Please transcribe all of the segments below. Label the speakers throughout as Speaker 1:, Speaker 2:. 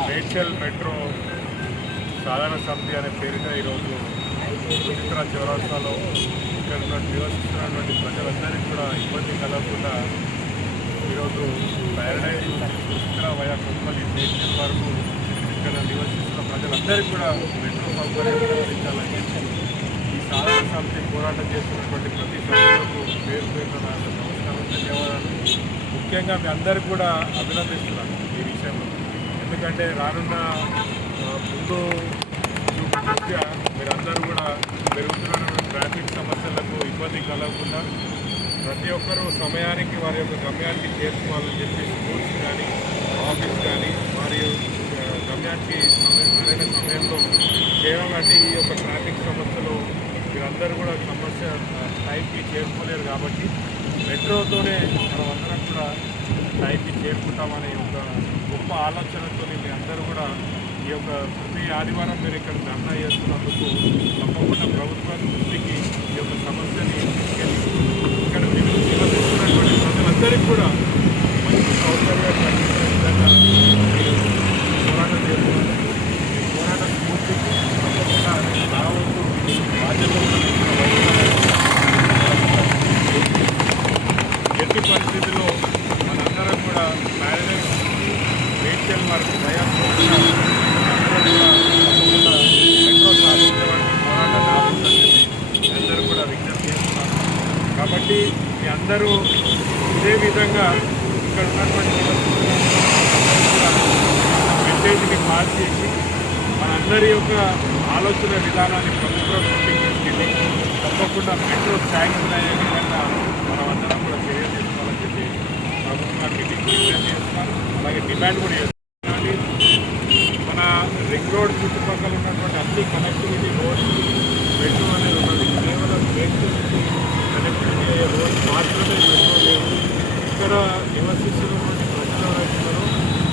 Speaker 1: Medchal metro సాధారణ సమితి అనే పేరిట ఈరోజు సుచిత్ర చౌరాస్తాలో ఇక్కడ నివసిస్తున్నటువంటి ప్రజలందరికీ కూడా ఇబ్బంది కలగకుండా ఈరోజు ప్యారడైజ్ సుచిత్ర వయా కుప్పలి మేడ్చల్ వరకు ఇక్కడ నివసిస్తున్న ప్రజలందరికీ కూడా మెట్రో సౌకర్యం కల్పించాలని చెప్పి ఈ సాధారణ సమితి పోరాటం చేస్తున్నటువంటి ప్రతి సభ్యులకు పేరు పేరున నమస్కారం. ధన్యవాదాలు ముఖ్యంగా మీ అందరికీ కూడా అభినందిస్తున్నాను ఈ విషయంలో. ఎందుకంటే రానున్న ముందు చూపు మీరందరూ కూడా పెరుగుతున్న ట్రాఫిక్ సమస్యలకు ఇబ్బంది కలగకుండా ప్రతి ఒక్కరూ సమయానికి వారి యొక్క గమ్యానికి చేరుకోవాలని చెప్పి స్కూల్స్ కానీ ఆఫీస్ కానీ మరియు గమ్యానికి సమయం సరైన సమయంలో చేయాలంటే ఈ యొక్క ట్రాఫిక్ సమస్యలు మీరందరూ కూడా సమస్య టైంకి చేరుకోలేరు కాబట్టి మెట్రోతోనే మనం అందరం కూడా టైంకి చేరుకుంటామనే ఒక గొప్ప ఆలోచనతో మీ అందరూ కూడా ఈ యొక్క ప్రతి ఆదివారం మీరు ఇక్కడ ధర్నా చేస్తున్నందుకు తప్పకుండా ప్రభుత్వం దృష్టికి ఈ యొక్క సమస్యని తీసుకెళ్ళి ఇక్కడ నివ- నివసిస్తున్నటువంటి ప్రజలందరికీ కూడా మంచి సౌకర్యాలు కల్పించే విధంగా మీరు పోరాటం చేస్తున్నందుకు ఈ పోరాట స్ఫూర్తికి తప్పకుండా రావద్దు బాధ్యత ఉన్న ఎట్టి పరిస్థితుల్లో మనందరం కూడా ప్యారడైజ్ మేడ్చల్ వరకు ప్రయాసంగా మెట్రో సాధించడానికి పోరాటం రావాలని చెప్పి అందరూ కూడా విజ్ఞప్తి చేస్తున్నారు కాబట్టి మీ అందరూ ఇదే విధంగా ఇక్కడ ఉన్నటువంటి మెసేజ్ని పాస్ చేసి మనందరి యొక్క ఆలోచన విధానాన్ని ప్రభుత్వం దృష్టికి తీసుకెళ్ళి తప్పకుండా మెట్రో శాంక్షన్ అయ్యే విధంగా మనం అందరం కూడా చర్యలు తీసుకోవాలని చెప్పి ప్రభుత్వానికి డిమాండ్ చేస్తున్నాను అలాగే డిమాండ్ కూడా చేస్తున్నాను మన రింగ్ రోడ్ చుట్టుపక్కల ఉన్నటువంటి అన్ని కనెక్టివిటీ రోడ్స్ మెట్రో అనేది ఉన్నది. కేవలం మెట్రో నుంచి కనెక్టివిటీ మాత్రమే మెట్రో లేదు ఇక్కడ నివసిస్తున్నటువంటి ప్రజలు ఎవరైతున్నారో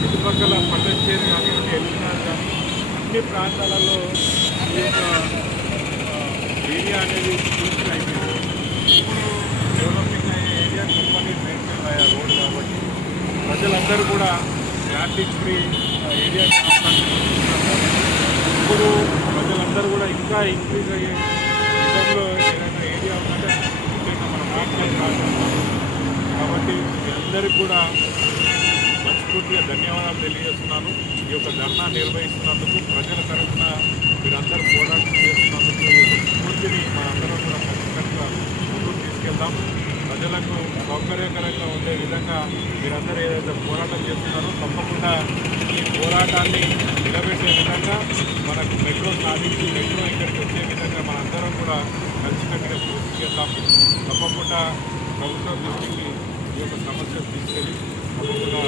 Speaker 1: చుట్టుపక్కల పల్లెచేరు కానివ్వండి ఎల్లినారు కానీ అన్ని ప్రాంతాలలో ఈ యొక్క ఏరియా అనేది చూసి అయిపోయింది ఇప్పుడు డెవలపింగ్ అయ్యే ఏరియా కంపెనీ మేడ్చల్ అయ్యే రోడ్ కాబట్టి ప్రజలందరూ కూడా ట్రాఫిక్ ఫ్రీ ఏరియా ఇప్పుడు ప్రజలందరూ కూడా ఇంకా ఇంక్రీజ్ అయ్యే విధంలో ముఖ్యంగా మన కాబట్టి మీ అందరికీ కూడా మనస్ఫూర్తిగా ధన్యవాదాలు తెలియజేస్తున్నాను. ఈ యొక్క ధర్నా నిర్వహిస్తున్నందుకు ప్రజల తరఫున మీరందరూ పోరాటం చేస్తున్నందుకు ఈ యొక్క స్ఫూర్తిని మనందరం కూడా ఖచ్చితంగా ముందుకు తీసుకెళ్దాం. ప్రజలకు సౌకర్యకరంగా ఉండే విధంగా మీరందరూ ఏదైతే పోరాటం చేస్తున్నారో తప్పకుండా ఈ పోరాటాన్ని నిలబెట్టే విధంగా మనకు మెట్రో సాధించి మెట్రో ఇక్కడికి వచ్చే విధంగా మనందరం కూడా కలిసికట్టుగా కృషి చేద్దాం తప్పకుండా ప్రభుత్వం దృష్టికి ఈ యొక్క సమస్యను తీసుకెళ్ళి తప్పకుండా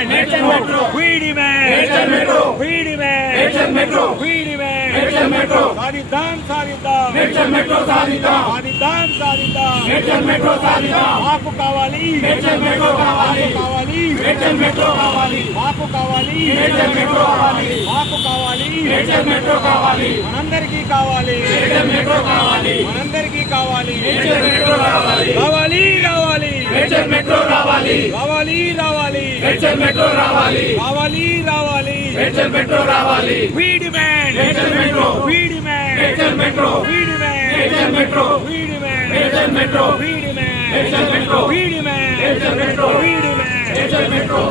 Speaker 1: ఇది ఆ, తీసుకునే విధంగా మనం
Speaker 2: సాధిద్దాం సాధిద్దాం మెట్రో సాధిద్దాం సాధిద్దాం సాధిద్దాం మెట్రో సాధిద్దాం మాకు కావాలి మెట్రో కావాలి కావాలి మెట్రో కావాలి మాకు కావాలి మెట్రో కావాలి మాకు కావాలి మెట్రో కావాలి మనందరికీ కావాలి మెట్రో కావాలి మనందరికీ కావాలి మెట్రో కావాలి కావాలి కావాలి మెట్రో రావాలి కావాలి రావాలి మెట్రో రావాలి కావాలి రావాలి మెట్రో రావాలి We demand Metal Metro. We demand Metal Metro. We demand Metal Metro. We demand Metal Metro. We demand Metal Metro. We demand Metal Metro. We demand Metal Metro.